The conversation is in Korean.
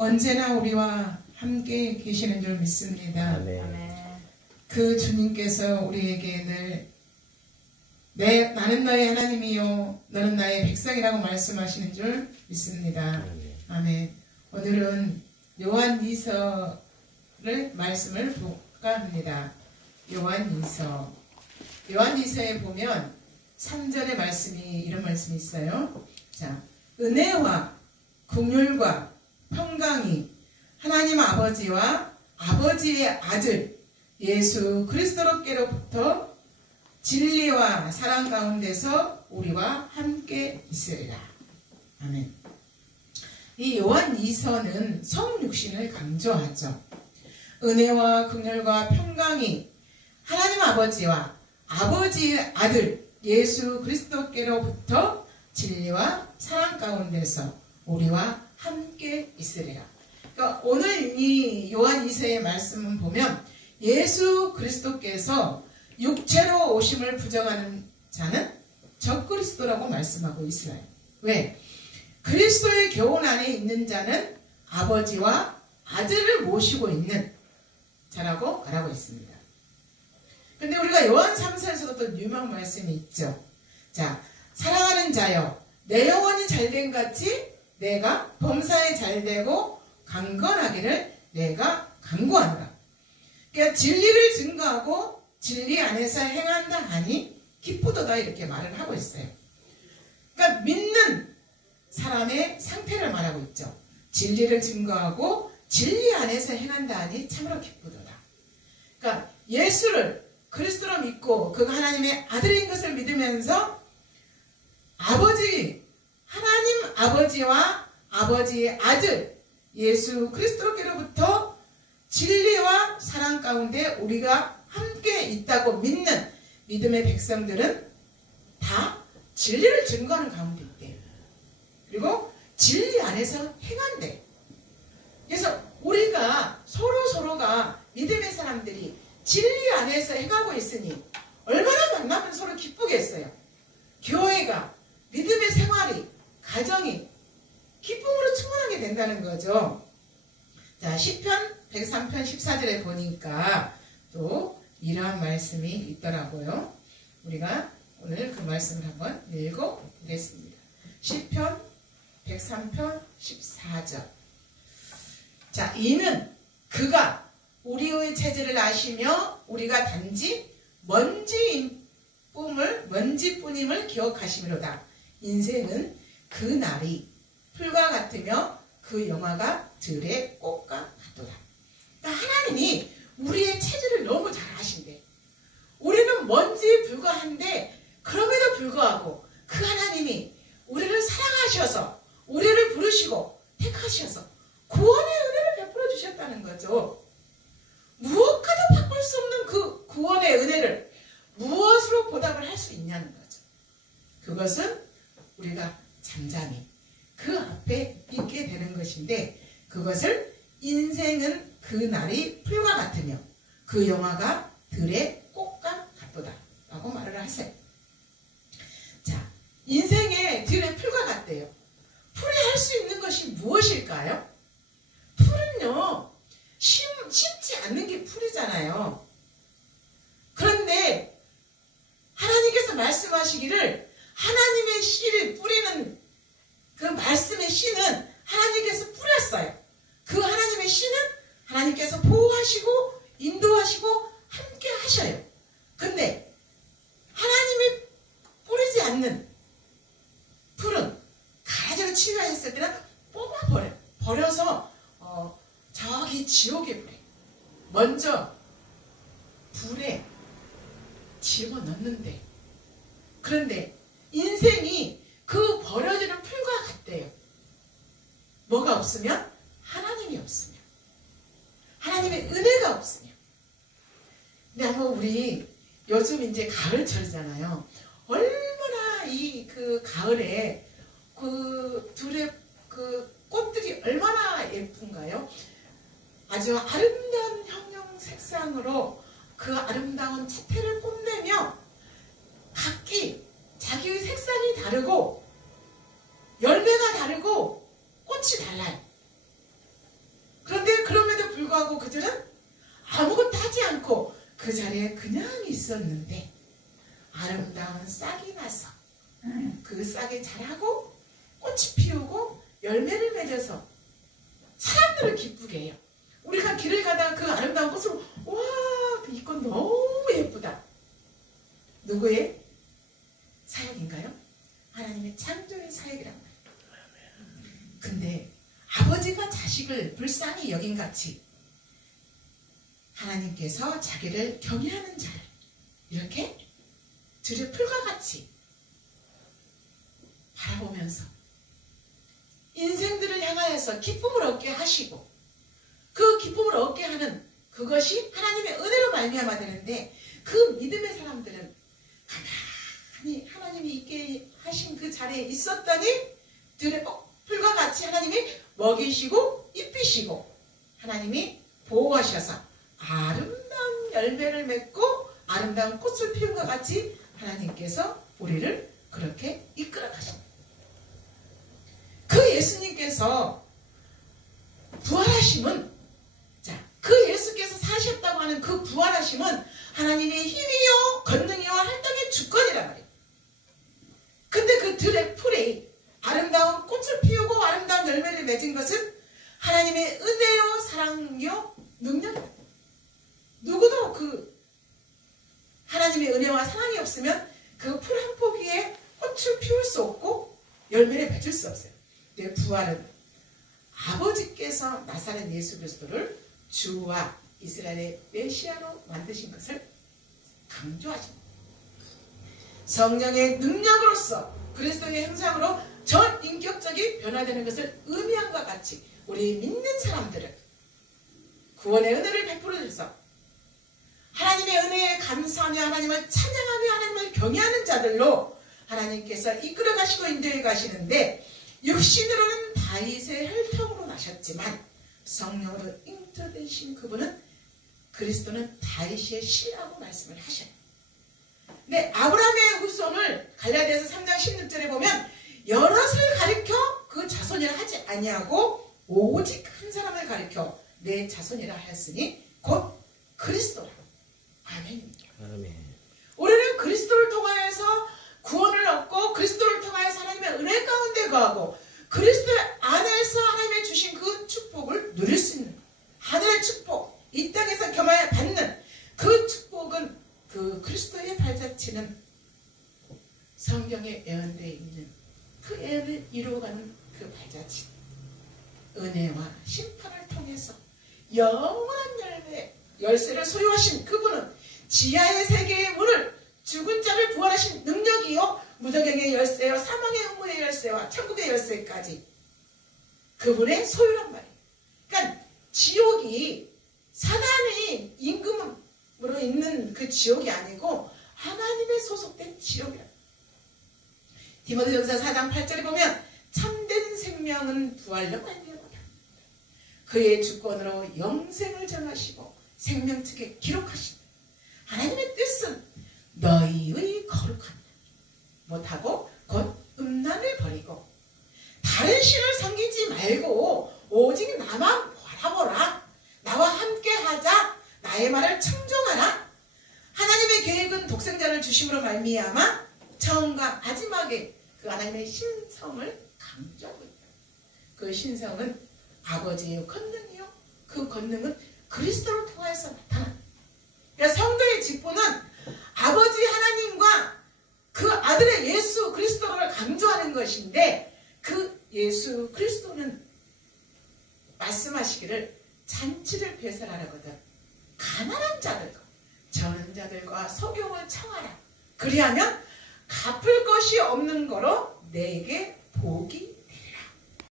언제나 우리와 함께 계시는 줄 믿습니다. 아멘. 그 주님께서 우리에게 늘 나는 너의 하나님이요 너는 나의 백성이라고 말씀하시는 줄 믿습니다. 아멘. 오늘은 요한이서를 말씀을 볼까 합니다. 요한이서에 보면 3절의 말씀이 이런 말씀이 있어요. 자, 은혜와 긍휼과 평강이 하나님 아버지와 아버지의 아들 예수 그리스도께로부터 진리와 사랑 가운데서 우리와 함께 있으리라. 아멘. 이 요한이서는 성육신을 강조하죠. 은혜와 긍휼과 평강이 하나님 아버지와 아버지의 아들 예수 그리스도께로부터 진리와 사랑 가운데서 우리와 함께 있으리라. 그러니까 오늘 이 요한이서의 말씀을 보면 예수 그리스도께서 육체로 오심을 부정하는 자는 적그리스도라고 말씀하고 있어요. 왜? 그리스도의 교훈 안에 있는 자는 아버지와 아들을 모시고 있는 자라고 말하고 있습니다. 근데 우리가 요한 3서에서도 또 유명한 말씀이 있죠. 자, 사랑하는 자여 내 영혼이 잘된 같이 내가 범사에 잘되고 강건하기를 내가 간구하노라. 그러니까 진리를 증거하고 진리 안에서 행한다 하니 기쁘도다 이렇게 말을 하고 있어요. 그러니까 믿는 사람의 상태를 말하고 있죠. 진리를 증거하고 진리 안에서 행한다 하니 참으로 기쁘도다. 그러니까 예수를 그리스도로 믿고 그가 하나님의 아들인 것을 믿으면서 하나님 아버지와 아버지의 아들 예수 그리스도께로부터 진리와 사랑 가운데 우리가 함께 있다고 믿는 믿음의 백성들은 다 진리를 증거하는 가운데 있대요. 그리고 진리 안에서 행한대. 그래서 우리가 서로가 믿음의 사람들이 진리 안에서 행하고 있으니 얼마나 만나면 서로 기쁘겠어요. 교회가 믿음의 생활이 가정이 기쁨으로 충만하게 된다는 거죠. 자, 시편 103편 14절에 보니까 또 이러한 말씀이 있더라고요. 우리가 오늘 그 말씀을 한번 읽어보겠습니다. 시편 103편 14절. 자, 이는 그가 우리의 체질을 아시며 우리가 단지 먼지뿐임을 기억하시미로다. 인생은 그 날이 풀과 같으며 그 영화가 들의 꽃과 같도다. 그러니까 하나님이 우리의 체질을 너무 잘 아신대. 우리는 먼지에 불과한데 그럼에도 불구하고 그 하나님이 우리를 사랑하셔서 우리를 부르시고 택하셔서 구원의 은혜를 베풀어 주셨다는 거죠. 무엇과도 바꿀 수 없는 그 구원의 은혜를 무엇으로 보답을 할 수 있냐는 거죠. 그것은 우리가 잠잠히 그 앞에 있게 되는 것인데 그것을 인생은 그 날이 풀과 같으며 그 영화가 들의 꽃과 같도다 라고 말을 하세요. 자, 인생의 들의 풀과 같대요. 풀이 할 수 있는 것이 무엇일까요? 풀은요 심지 않는 게 풀이잖아요. 그런데 하나님께서 말씀하시기를 하나님의 씨를 뿌리는 그 말씀의 씨는 하나님께서 뿌렸어요. 그 하나님의 씨는 하나님께서 보호하시고 인도하시고 함께 하셔요. 근데 하나님이 뿌리지 않는 풀은 가지로 치유가 했을 때는 뽑아버려요. 버려서 저기 지옥에 불에 먼저 불에 집어넣는데 그런데 인생이 그 버려지는 풀과 같대요. 뭐가 없으면? 하나님이 없으면. 하나님의 은혜가 없으면. 근데 한번 우리 요즘 이제 가을철이잖아요. 얼마나 그 가을에 그 둘의 그 꽃들이 얼마나 예쁜가요? 아주 아름다운 형형 색상으로 그 아름다운 채태를 뽐내며 각기 자기의 색상이 다르고 열매가 다르고 꽃이 달라요. 불구하고 그들은 아무것도 하지 않고 그 자리에 그냥 있었는데 아름다운 싹이 나서 그 싹이 자라고 꽃이 피우고 열매를 맺어서 사람들을 기쁘게 해요. 우리가 길을 가다가 그 아름다운 꽃으로 와, 이 꽃 너무 예쁘다. 누구의 사역인가요? 하나님의 창조의 사역이란 말이에요. 근데 아버지가 자식을 불쌍히 여긴같이 하나님께서 자기를 경외하는 자를 이렇게 들의 풀과 같이 바라보면서 인생들을 향하여서 기쁨을 얻게 하시고 그 기쁨을 얻게 하는 그것이 하나님의 은혜로 말미암아 되는데 그 믿음의 사람들은 가만히 하나님이 있게 하신 그 자리에 있었더니 들의 풀과 같이 하나님이 먹이시고 입히시고 하나님이 보호하셔서 아름다운 열매를 맺고 아름다운 꽃을 피운 것 같이 하나님께서 우리를 그렇게 이끌어 가십니다. 그 예수님께서 부활하심은 그 예수께서 사셨다고 하는 그 부활하심은 하나님의 힘이요 권능이요 할당의 주권이란 말이에요. 근데 그 들의 풀이 아름다운 꽃을 피우고 아름다운 열매를 맺은 것은 하나님의 은혜요 사랑요 능력이다. 누구도 그 하나님의 은혜와 사랑이 없으면 그 풀 한 포기에 꽃을 피울 수 없고 열매를 맺을 수 없어요. 근데 부활은 아버지께서 나사렛 예수 그리스도를 주와 이스라엘의 메시아로 만드신 것을 강조하십니다. 성령의 능력으로서 그리스도의 형상으로 전인격적이 변화되는 것을 의미함과 같이 우리 믿는 사람들은 구원의 은혜를 베풀어 주셔서 하나님의 은혜에 감사하며 하나님을 찬양하며 하나님을 경외하는 자들로 하나님께서 이끌어 가시고 인도해 가시는데 육신으로는 다윗의 혈통으로 나셨지만 성령으로 잉태되신 그분은 그리스도는 다윗의 씨라고 말씀을 하셔요. 근데 아브라함의 후손을 갈라디아서 3장 16절에 보면 여럿을 가리켜 그 자손이라 하지 아니하고 오직 한 사람을 가리켜 내 자손이라 하였으니 곧 그리스도라. 아멘입니다. 아멘. 우리는 그리스도를 통하여서 구원을 얻고 그리스도를 통하여서 하나님의 은혜 가운데 거하고 그리스도 안에서 하나님의 주신 그 축복을 누릴 수 있는 하늘의 축복, 이 땅에서 겸하여 받는 그 축복은 그 그리스도의 발자취는 성경에 예언되어 있는 그 예언을 이루어가는 그 발자취, 은혜와 심판을 통해서 영원한 열쇠를 소유하신 그분은 지하의 세계의 문을 죽은 자를 부활하신 능력이요 무저갱의 열쇠와 사망의 음모의 열쇠와 천국의 열쇠까지 그분의 소유란 말이에요. 그러니까 지옥이 사단의 임금으로 있는 그 지옥이 아니고 하나님의 소속된 지옥이라. 디모데전서 4장 8절에 보면 참된 생명은 부활로 말미암아 그의 주권으로 영생을 정하시고 생명책에 기록하시고 하나님의 뜻은 너희의 거룩한 못하고 곧 음란을 버리고 다른 신을 섬기지 말고 오직 나만 바라보라. 나와 함께 하자. 나의 말을 청종하라. 하나님의 계획은 독생자를 주심으로 말미암아 처음과 마지막에 그 하나님의 신성을 강조하고 있다. 그 신성은 아버지의 권능이요 그 권능은 그리스도를 통해서 나타난다. 그러니까 성도의 직분은 아버지 하나님과 그 아들의 예수 그리스도를 강조하는 것인데 그 예수 그리스도는 말씀하시기를 잔치를 배설하려거든 가난한 자들과 저는 자들과 소경을 청하라. 그리하면 갚을 것이 없는 거로 내게 복이